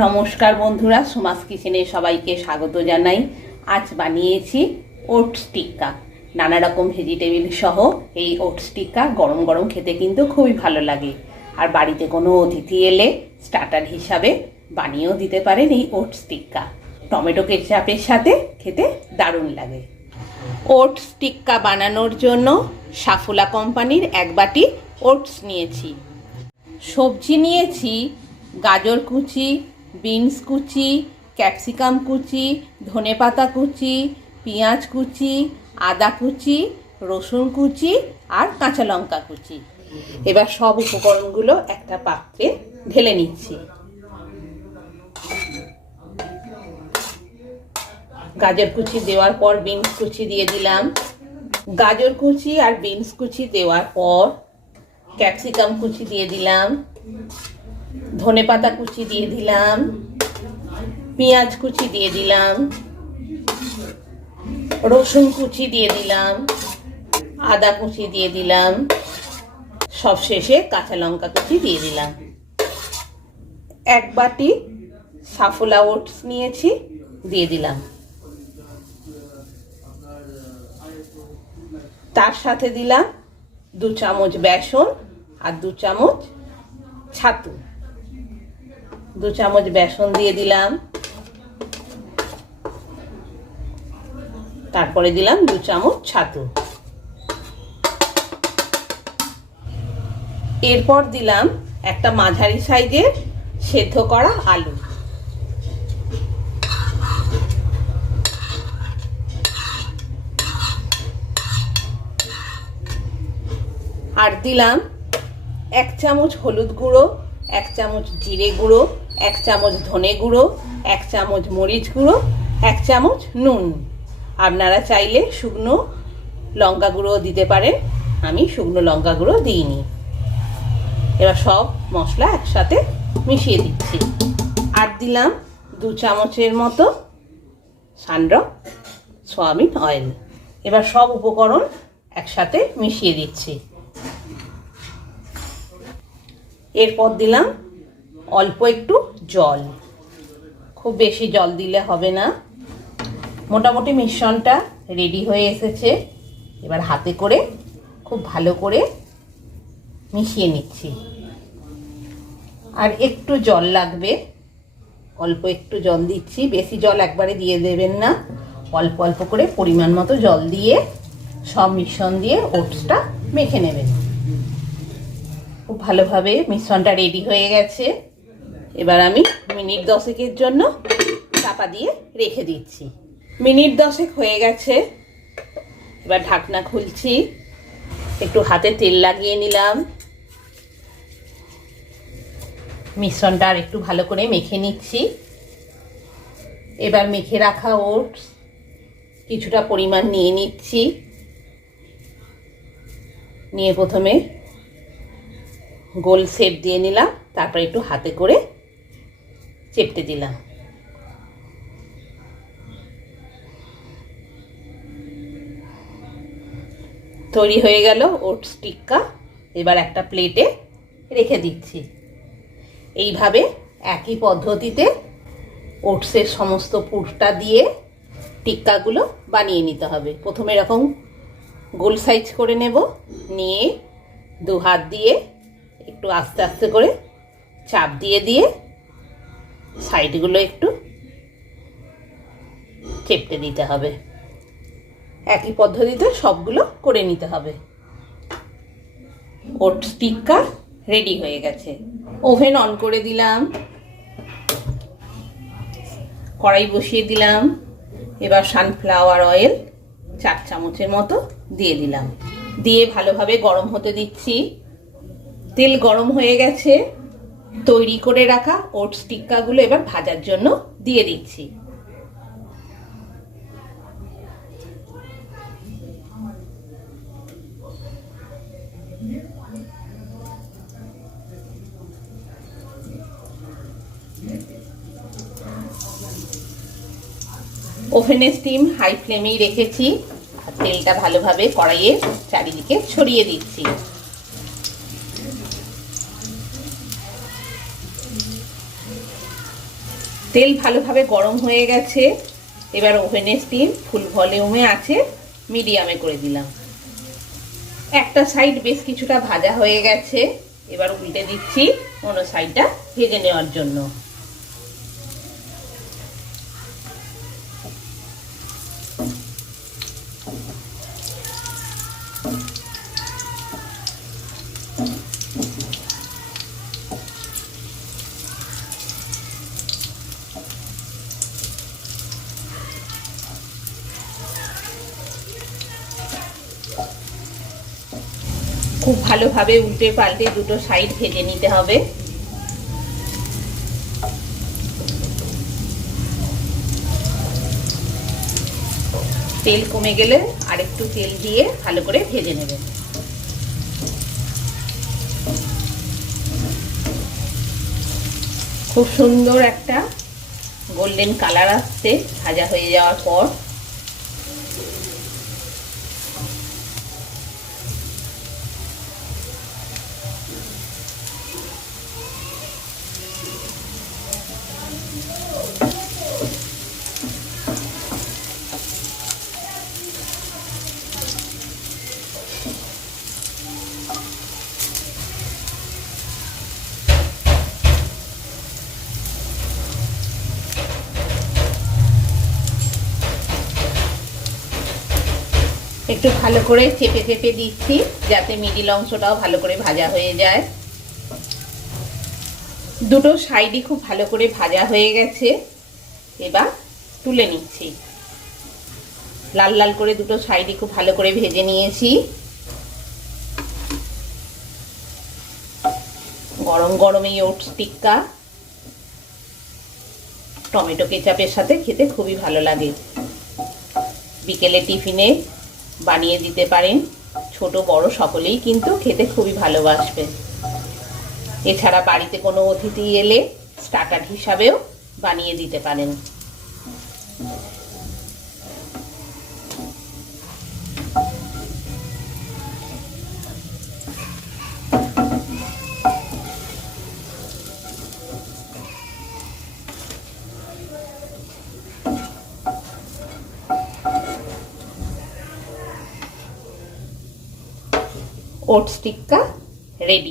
নমস্কার বন্ধুরা, সুমাস কিচেনে সবাইকে স্বাগত জানাই। আজ বানিয়েছি ওটস টিক্কা। নানা রকম ভেজিটেবিল সহ এই ওটস টিক্কা গরম গরম খেতে কিন্তু খুবই ভালো লাগে। আর বাড়িতে কোনো অতিথি এলে স্টার্টার হিসাবে বানিয়েও দিতে পারেন এই ওটস টিক্কা। টমেটো কেচাপের সাথে খেতে দারুণ লাগে। ওটস টিক্কা বানানোর জন্য সাফুলা কোম্পানির এক বাটি ওটস নিয়েছি। সবজি নিয়েছি, গাজর কুচি বিনস কুচি, ক্যাপসিকাম কুচি ধনেপাতা কুচি, পেঁয়াজ কুচি, আদা কুচি, রসুন কুচি আর কাঁচা লঙ্কা কুচি। এবার সব উপকরণগুলো একটা পাত্রে ঢেলে নিচ্ছি। গাজর কুচি দেওয়ার পর বিনস কুচি দিয়ে দিলাম। গাজর কুচি আর বিনস কুচি দেওয়ার পর ক্যাপসিকাম কুচি দিয়ে দিলাম। ধনে পাতা কুচি দিয়ে দিলাম, পেঁয়াজ কুচি দিয়ে দিলাম, রসুন কুচি দিয়ে দিলাম, আদা কুচি দিয়ে দিলাম, সব শেষে কাঁচা লঙ্কা কুচি দিয়ে দিলাম। এক বাটি সাফোলা ওটস নিয়েছি, দিয়ে দিলাম। তার সাথে দিলাম দু চামচ বেসন আর দু চামচ ছাতু। দু চামচ বেসন দিয়ে দিলাম। তারপরে দিলাম দু চামচ ছাতু। এরপর দিলাম একটা মাঝারি সাইজের সেদ্ধ করা আলু। আর দিলাম এক চামচ হলুদ গুঁড়ো, এক চামচ জিরে গুঁড়ো এক চামচ ধনে গুঁড়ো, এক চামচ মরিচ গুঁড়ো, এক চামচ নুন। আপনারা চাইলে শুকনো লঙ্কা গুঁড়ো দিতে পারেন। আমি শুকনো লঙ্কা গুঁড়ো দিইনি। এবার সব মশলা একসাথে মিশিয়ে দিচ্ছি। আর দিলাম দু চামচের মতো সানড্রপ সয়াবিন অয়েল। এবার সব উপকরণ একসাথে মিশিয়ে দিচ্ছি। এরপর দিলাম অল্প একটু জল। খুব বেশি জল দিলে হবে না। মোটামুটি মিশ্রণটা রেডি হয়ে এসেছে। এবার হাতে করে খুব ভালো করে মিশিয়ে নিচ্ছি। আর একটু জল লাগবে। অল্প একটু জল দিচ্ছি। বেশি জল একবারে দিয়ে দেবেন না। অল্প অল্প করে পরিমাণ মতো জল দিয়ে সব মিশ্রণ দিয়ে ওটসটা মেখে নেবেন। খুব ভালোভাবে মিশ্রণটা রেডি হয়ে গেছে। এবার আমি মিনিট দশেকের জন্য চাপা দিয়ে রেখে দিচ্ছি। মিনিট দশেক হয়ে গেছে। এবার ঢাকনা খুলছি। একটু হাতে তেল লাগিয়ে নিলাম। মিশ্রণটা আর একটু ভালো করে মেখে নিচ্ছি। এবার মেখে রাখা ওটস কিছুটা পরিমাণ নিয়ে নিচ্ছি। নিয়ে প্রথমে গোল শেপ দিয়ে নিলাম, তারপর একটু হাতে করে চেপটে দিলাম। তৈরি হয়ে গেল ওটস টিক্কা। এবার একটা প্লেটে রেখে দিচ্ছি। এইভাবে একই পদ্ধতিতে ওটসের সমস্ত পুরটা দিয়ে টিক্কাগুলো বানিয়ে নিতে হবে। প্রথমে এরকম গোল সাইজ করে নেব। নিয়ে দু হাত দিয়ে একটু আস্তে আস্তে করে চাপ দিয়ে দিয়ে সাইডগুলো একটু চেপটে দিতে হবে। একই পদ্ধতিতে সবগুলো করে নিতে হবে। ওটস টিক্কা রেডি হয়ে গেছে। ওভেন অন করে দিলাম। কড়াই বসিয়ে দিলাম। এবার সানফ্লাওয়ার অয়েল চার চামচের মতো দিয়ে দিলাম। দিয়ে ভালোভাবে গরম হতে দিচ্ছি। তেল গরম হয়ে গেছে। তৈরি করে রাখা ওটস টিক্কাগুলো এবার ভাজার জন্য দিয়ে দিচ্ছি। ওভেনে স্টিম হাই ফ্লেমেই রেখেছি তেলটা ভালোভাবে কড়াইয়ে চারিদিকে ছড়িয়ে দিচ্ছি। তেল ভালোভাবে গরম হয়ে গেছে। এবার ওভেনের স্টিম ফুল ভলিউমে আছে, মিডিয়ামে করে দিলাম। একটা সাইড বেশ কিছুটা ভাজা হয়ে গেছে, এবার উল্টে দিচ্ছি অন্য সাইডটা ভেজে নেওয়ার জন্য। খুব ভালোভাবে উল্টে পাল্টে দুটো সাইড ভেজে নিতে হবে। তেল কমে গেলে আরেকটু তেল দিয়ে ভালো করে ভেজে নেবেন। খুব সুন্দর একটা গোল্ডেন কালার আসছে, ভাজা হয়ে যাওয়ার পর। একটু ভালো করে চেপে চেপে দিচ্ছি যাতে মিডিল অংশটাও ভালো করে ভাজা হয়ে যায়। দুটো সাইডই খুব ভালো করে ভাজা হয়ে গেছে। এবার তুলে নিচ্ছি। লাল লাল করে দুটো সাইডই খুব ভালো করে ভেজে নিয়েছি। গরম গরম এই ওটস টিক্কা। টমেটো কেচাপের সাথে খেতে খুবই ভালো লাগে। বিকেলে টিফিনে বানিয়ে দিতে পারেন। ছোট বড় সকলেই কিন্তু খেতে খুবই ভালোবাসবে। এছাড়া বাড়িতে কোনো অতিথি এলে স্টার্টার হিসাবেও বানিয়ে দিতে পারেন। Oats tikka ready.